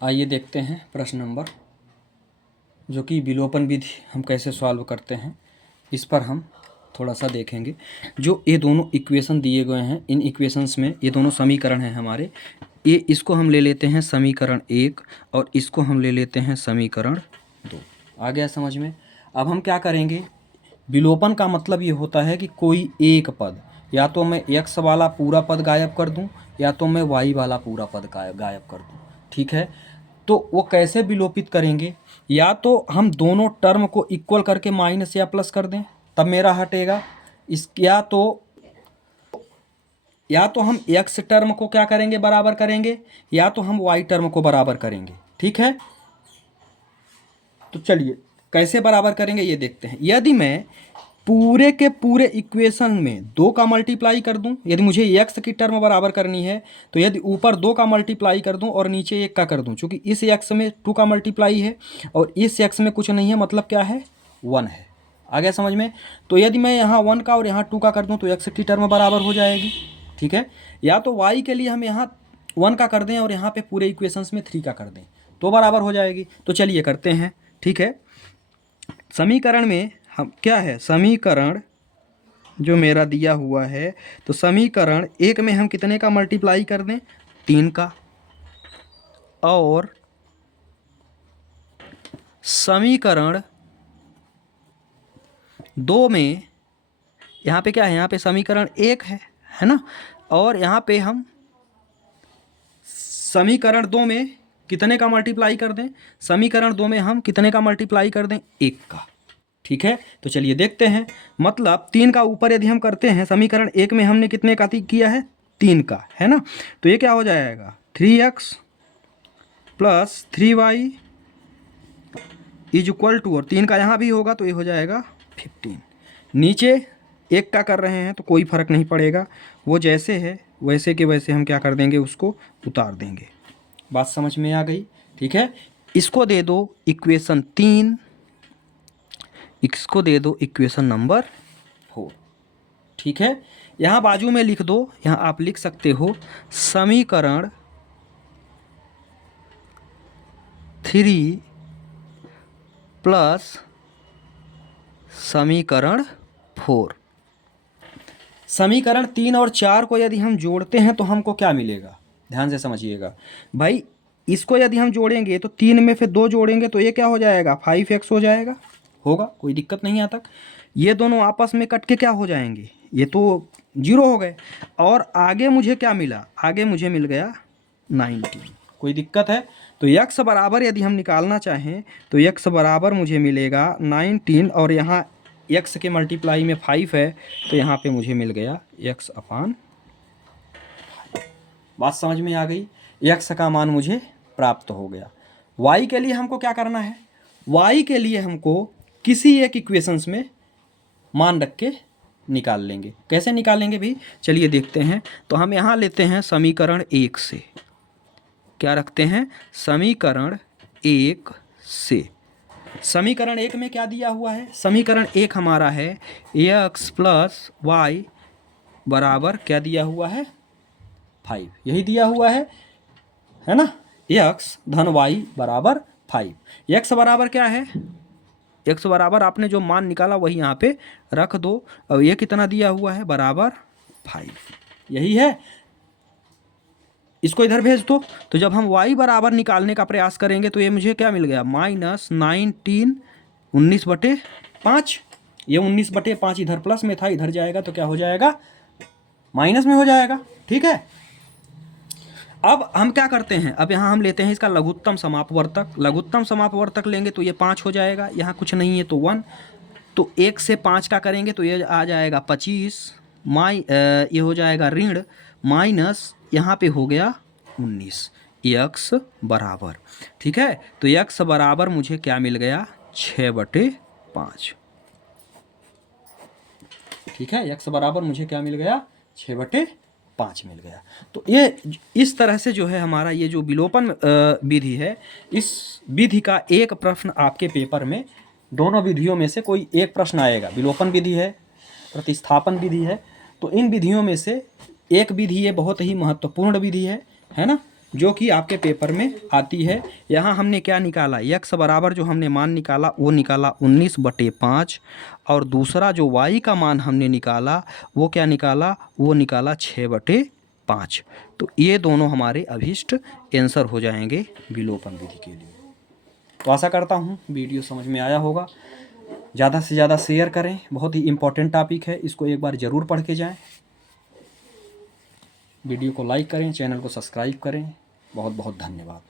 आइए देखते हैं प्रश्न नंबर, जो कि विलोपन विधि हम कैसे सॉल्व करते हैं, इस पर हम थोड़ा सा देखेंगे। जो ये दोनों इक्वेशन दिए गए हैं, इन इक्वेशंस में ये दोनों समीकरण हैं हमारे। ये इसको हम ले लेते हैं समीकरण 1 और इसको हम ले लेते हैं समीकरण 2। आ गया समझ में? अब हम क्या करेंगे, विलोपन का मतलब ये होता है कि कोई एक पद, या तो मैं x वाला पूरा पद गायब कर दूं या तो मैं y वाला पूरा पद गायब कर दूं। ठीक है, तो वो कैसे विलोपित करेंगे? या तो हम दोनों टर्म को इक्वल करके माइनस या प्लस कर दें, तब मेरा हटेगा। इस या तो हम x टर्म को क्या करेंगे, बराबर करेंगे, या तो हम y टर्म को बराबर करेंगे। ठीक है, तो चलिए कैसे बराबर करेंगे ये देखते हैं। यदि मैं पूरे के पूरे इक्वेशन में 2 का मल्टीप्लाई कर दूं, यदि मुझे x की टर्म बराबर करनी है, तो यदि ऊपर 2 का मल्टीप्लाई कर दूं और नीचे 1 का कर दूं, चूंकि इस x में 2 का मल्टीप्लाई है और इस x में कुछ नहीं है, मतलब क्या है, 1 है। आ गया समझ में? तो यदि मैं यहाँ 1 का और यहाँ 2 का कर दूँ तो x की टर्म बराबर हो जाएगी। ठीक है, या तो y के लिए हम यहाँ 1 का कर दें और यहाँ पे पूरे इक्वेशंस में 3 का कर दें तो बराबर हो जाएगी। तो चलिए करते हैं। ठीक है, समीकरण में हम क्या है, समीकरण जो मेरा दिया हुआ है, तो समीकरण 1 में हम कितने का मल्टीप्लाई कर दें, 3 का, और समीकरण 2 में यहाँ पे क्या है, यहाँ पे समीकरण 1 है ना, और यहाँ पे हम समीकरण 2 में कितने का मल्टीप्लाई कर दें, समीकरण 2 में हम कितने का मल्टीप्लाई कर दें, 1 का। ठीक है, तो चलिए देखते हैं। मतलब 3 का ऊपर यदि हम करते हैं, समीकरण 1 में हमने कितने का किया है, 3 का, है ना, तो ये क्या हो जाएगा, 3x plus 3y is equal to, और 3 का यहाँ भी होगा तो ये हो जाएगा 15। नीचे 1 का कर रहे हैं तो कोई फ़र्क नहीं पड़ेगा, वो जैसे है वैसे के वैसे हम क्या कर देंगे, उसको उतार देंगे। बात समझ में आ गई? ठीक है, इसको दे दो इक्वेशन 3, इसको दे दो इक्वेशन नंबर 4। ठीक है, यहाँ बाजू में लिख दो, यहाँ आप लिख सकते हो समीकरण 3 प्लस समीकरण 4। समीकरण 3 और 4 को यदि हम जोड़ते हैं तो हमको क्या मिलेगा, ध्यान से समझिएगा भाई। इसको यदि हम जोड़ेंगे तो 3 में फिर 2 जोड़ेंगे तो ये क्या हो जाएगा, 5x हो जाएगा, होगा, कोई दिक्कत नहीं यहाँ तक। ये दोनों आपस में कट के क्या हो जाएंगे, ये तो 0 हो गए। और आगे मुझे क्या मिला, आगे मुझे मिल गया 19। कोई दिक्कत है? तो x बराबर यदि हम निकालना चाहें तो x बराबर मुझे मिलेगा 19, और यहाँ x के मल्टीप्लाई में 5 है तो यहाँ पे मुझे मिल गया x/5। बात समझ में आ गई? x का मान मुझे प्राप्त हो गया। y के लिए हमको क्या करना है, y के लिए हमको किसी एक इक्वेशंस में मान रख के निकाल लेंगे। कैसे निकालेंगे भी, चलिए देखते हैं। तो हम यहाँ लेते हैं समीकरण 1 से, क्या रखते हैं, समीकरण 1 से। समीकरण 1 में क्या दिया हुआ है, समीकरण 1 हमारा है x प्लस वाई बराबर क्या दिया हुआ है, 5, यही दिया हुआ है ना, x धन y बराबर 5। x बराबर क्या है, x बराबर आपने जो मान निकाला वही यहाँ पे रख दो, और ये कितना दिया हुआ है, बराबर 5, यही है। इसको इधर भेज दो। तो जब हम y बराबर निकालने का प्रयास करेंगे तो ये मुझे क्या मिल गया, -19, 19/5। ये 19/5 इधर प्लस में था, इधर जाएगा तो क्या हो जाएगा, माइनस में हो जाएगा। ठीक है, अब हम क्या करते हैं, अब यहाँ हम लेते हैं इसका लघुत्तम समापवर्तक। लघुत्तम समापवर्तक लेंगे तो ये 5 हो जाएगा, यहाँ कुछ नहीं है तो 1, तो 1 से 5 का करेंगे तो ये आ जाएगा 25, ये हो जाएगा ऋण, माइनस यहाँ पे हो गया 19, x बराबर। ठीक है, तो x बराबर मुझे क्या मिल गया, 6/5। ठीक है, x बराबर मुझे क्या मिल गया, 6/5 मिल गया। तो ये इस तरह से जो है हमारा ये जो विलोपन विधि है, इस विधि का एक प्रश्न आपके पेपर में, दोनों विधियों में से कोई एक प्रश्न आएगा। विलोपन विधि है, प्रतिस्थापन विधि है, तो इन विधियों में से एक विधि ये बहुत ही महत्वपूर्ण विधि है ना, जो कि आपके पेपर में आती है। यहाँ हमने क्या निकाला, x बराबर जो हमने मान निकाला वो निकाला 19/5, और दूसरा जो y का मान हमने निकाला वो क्या निकाला, वो निकाला 6/5। तो ये दोनों हमारे अभीष्ट आंसर हो जाएंगे विलोपन विधि के लिए। तो आशा करता हूँ वीडियो समझ में आया होगा। ज़्यादा से ज़्यादा शेयर करें, बहुत ही इम्पोर्टेंट टॉपिक है, इसको एक बार ज़रूर पढ़ के जाएं। वीडियो को लाइक करें, चैनल को सब्सक्राइब करें। बहुत बहुत धन्यवाद।